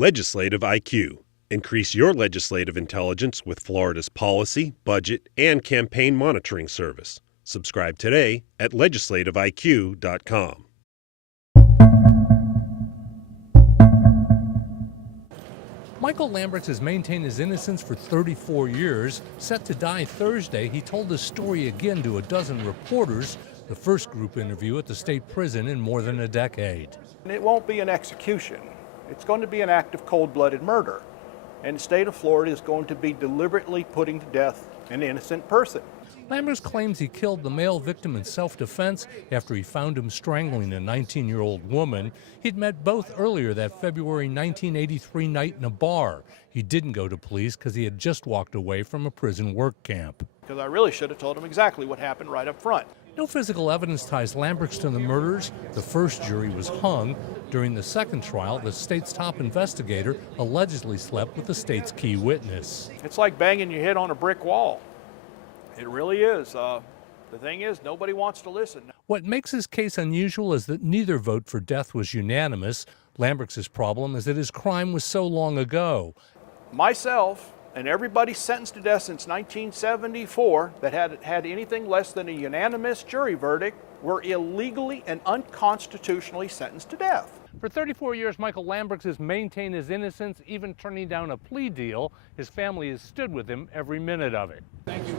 Legislative IQ. Increase your legislative intelligence with Florida's policy, budget, and campaign monitoring service. Subscribe today at legislativeiq.com. Michael Lambrix has maintained his innocence for 34 years. Set to die Thursday, he told his story again to a dozen reporters, the first group interview at the state prison in more than a decade. It won't be an execution. It's going to be an act of cold-blooded murder. And the state of Florida is going to be deliberately putting to death an innocent person. Lambrix claims he killed the male victim in self-defense after he found him strangling a 19-year-old woman. He'd met both earlier that February 1983 night in a bar. He didn't go to police because he had just walked away from a prison work camp. Because I really should have told him exactly what happened right up front. No physical evidence ties Lambrix to the murders. The first jury was hung. During the second trial, the state's top investigator allegedly slept with the state's key witness. It's like banging your head on a brick wall. It really is. The thing is, nobody wants to listen. What makes his case unusual is that neither vote for death was unanimous. Lambrix's problem is that his crime was so long ago. Myself and everybody sentenced to death since 1974 that had anything less than a unanimous jury verdict were illegally and unconstitutionally sentenced to death. For 34 years, Michael Lambrix has maintained his innocence, even turning down a plea deal. His family has stood with him every minute of it.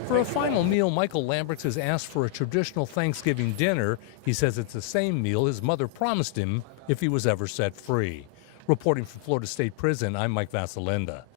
For a final meal, Michael Lambrix has asked for a traditional Thanksgiving dinner. He says it's the same meal his mother promised him if he was ever set free. Reporting from Florida State Prison, I'm Mike Vasalinda.